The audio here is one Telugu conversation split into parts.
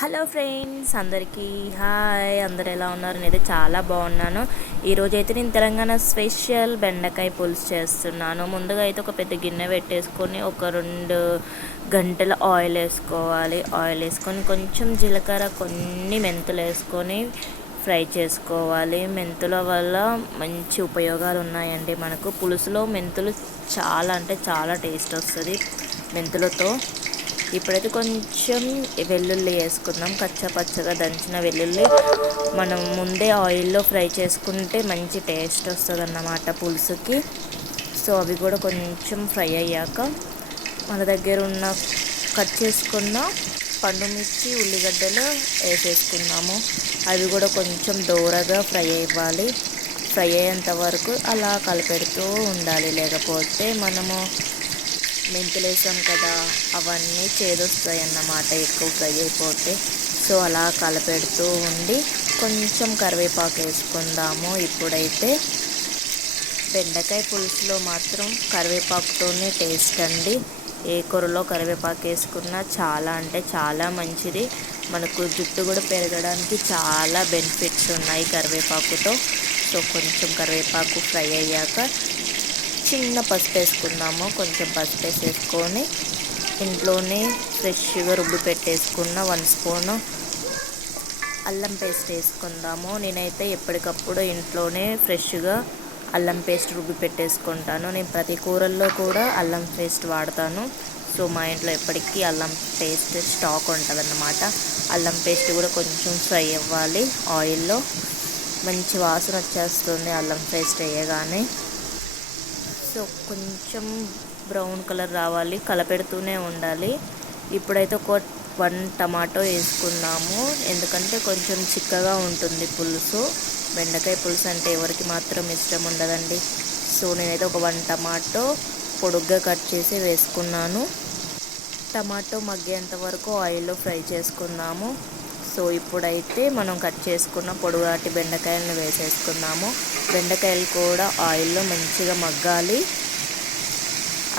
హలో ఫ్రెండ్స్, అందరికీ హాయ్. అందరు ఎలా ఉన్నారు? నేనైతే చాలా బాగున్నాను. ఈరోజైతే నేను తెలంగాణ స్పెషల్ బెండకాయ పులుసు చేస్తున్నాను. ముందుగా అయితే ఒక పెద్ద గిన్నె పెట్టేసుకొని ఒక 2 గంటల ఆయిల్ వేసుకోవాలి. ఆయిల్ వేసుకొని కొంచెం జీలకర్ర, కొన్ని మెంతులు వేసుకొని ఫ్రై చేసుకోవాలి. మెంతుల వల్ల మంచి ఉపయోగాలు ఉన్నాయండి. మనకు పులుసులో మెంతులు చాలా అంటే చాలా టేస్ట్ వస్తుంది మెంతులతో. ఇప్పుడైతే కొంచెం వెల్లుల్లి వేసుకుందాం. పచ్చగా దంచిన వెల్లుల్లి మనం ముందే ఆయిల్లో ఫ్రై చేసుకుంటే మంచి టేస్ట్ వస్తుంది అన్నమాట పులుసుకి. సో అవి కూడా కొంచెం ఫ్రై అయ్యాక మన దగ్గర ఉన్న కట్ చేసుకున్న పండు మిర్చి, ఉల్లిగడ్డలు వేసేసుకున్నాము. అవి కూడా కొంచెం దోరగా ఫ్రై అవ్వాలి. ఫ్రై అయ్యేంత వరకు అలా కలిపెడుతూ ఉండాలి, లేకపోతే మనము మెంతులు వేసాం కదా, అవన్నీ చేదొస్తాయి అన్నమాట ఎక్కువ ఫ్రై అయిపోతే. సో అలా కలపెడుతూ ఉండి కొంచెం కరివేపాకు వేసుకుందాము. ఇప్పుడైతే బెండకాయ పులుసులో మాత్రం కరివేపాకుతోనే టేస్ట్ అండి. ఏ కూరలో కరివేపాకు వేసుకున్నా చాలా అంటే చాలా మంచిది. మనకు జుట్టు కూడా పెరగడానికి చాలా బెనిఫిట్స్ ఉన్నాయి కరివేపాకుతో. సో కొంచెం కరివేపాకు ఫ్రై అయ్యాక చిన్న పసుపు వేసుకుందాము. కొంచెం పసుపు వేసేసుకొని ఇంట్లోనే ఫ్రెష్గా రుబ్బి పెట్టేసుకున్న 1 స్పూను అల్లం పేస్ట్ వేసుకుందాము. నేనైతే ఎప్పటికప్పుడు ఇంట్లోనే ఫ్రెష్గా అల్లం పేస్ట్ రుబ్బి పెట్టేసుకుంటాను. నేను ప్రతి కూరల్లో కూడా అల్లం పేస్ట్ వాడతాను. సో మా ఇంట్లో ఎప్పటికీ అల్లం పేస్ట్ స్టాక్ ఉంటుంది అన్నమాట. అల్లం పేస్ట్ కూడా కొంచెం ఫ్రై అవ్వాలి ఆయిల్లో. మంచి వాసన వచ్చేస్తుంది అల్లం పేస్ట్ వేయగానే. సో కొంచెం బ్రౌన్ కలర్ రావాలి, కలపెడుతూనే ఉండాలి. ఇప్పుడైతే ఒక 1 టమాటో వేసుకున్నాము, ఎందుకంటే కొంచెం చిక్కగా ఉంటుంది పులుసు. బెండకాయ పులుసు అంటే ఎవరికి మాత్రం ఇష్టం ఉండదండి. సో నేనైతే ఒక 1 టమాటో పొడుగ్గా కట్ చేసి వేసుకున్నాను. టమాటో మగ్గేంత వరకు ఆయిల్లో ఫ్రై చేసుకుందాము. సో ఇప్పుడైతే మనం కట్ చేసుకున్న పొడుగాటి బెండకాయలను వేసేసుకుందాము. బెండకాయలు కూడా ఆయిల్లో మంచిగా మగ్గాలి.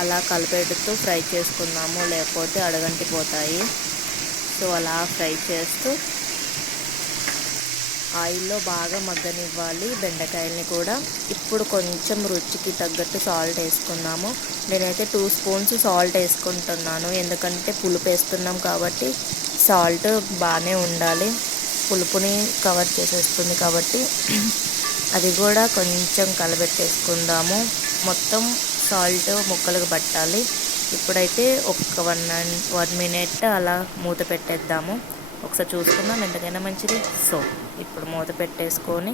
అలా కలిపెడుతూ ఫ్రై చేసుకుందాము, లేకపోతే అడగంటిపోతాయి. సో అలా ఫ్రై చేస్తూ ఆయిల్లో బాగా మగ్గనివ్వాలి బెండకాయల్ని కూడా. ఇప్పుడు కొంచెం రుచికి తగ్గట్టు సాల్ట్ వేసుకుందాము. నేనైతే 2 స్పూన్స్ సాల్ట్ వేసుకుంటున్నాను, ఎందుకంటే పులుపు వేస్తున్నాం కాబట్టి సాల్ట్ బాగానే ఉండాలి. పులుపుని కవర్ చేసేస్తుంది కాబట్టి అది కూడా కొంచెం కలబెట్టేసుకుందాము. మొత్తం సాల్ట్ ముక్కలకు పట్టాలి. ఇప్పుడైతే ఒక 1 మినిట్ అలా మూత పెట్టేద్దాము. ఒకసారి చూసుకుందాం ఎంతకైనా మంచిది. సో ఇప్పుడు మూత పెట్టేసుకొని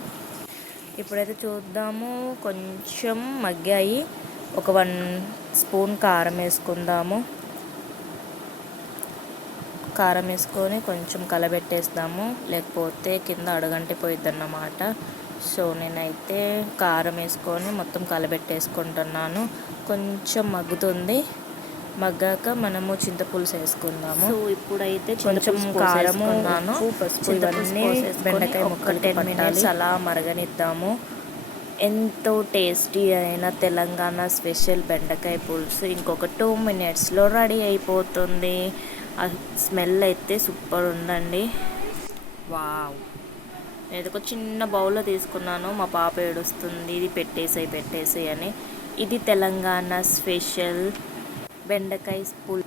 ఇప్పుడైతే చూద్దాము. కొంచెం మగ్గాయి. ఒక 1 స్పూన్ కారం వేసుకుందాము. కారం వేసుకొని కొంచెం కలబెట్టేస్తాము, లేకపోతే కింద అడుగంటిపోయిద్ది అన్నమాట. సో నేనైతే కారం వేసుకొని మొత్తం కలబెట్టేసుకుంటున్నాను. కొంచెం మగ్గుతుంది. మగ్గాక మనము చింతపులుసు వేసుకుందాము. సో ఇప్పుడైతే కొంచెం కారం, ఉప్పు, పసుపు ఇవన్నీ బెండకాయ ముక్కలు 10 మినిట్స్ అలా మరగనిద్దాము. ఎంతో టేస్టీ అయిన తెలంగాణ స్పెషల్ బెండకాయ పులుసు ఇంకొక 2 మినిట్స్లో రెడీ అయిపోతుంది. ఆ స్మెల్ అయితే సూపర్ ఉందండి. వావ్! నేను ఒక చిన్న బౌల్లో తీసుకున్నాను. మా పాప ఏడుస్తుంది, ఇది పెట్టేసేయి అని. ఇది తెలంగాణ స్పెషల్ బెండకాయ పులుసు.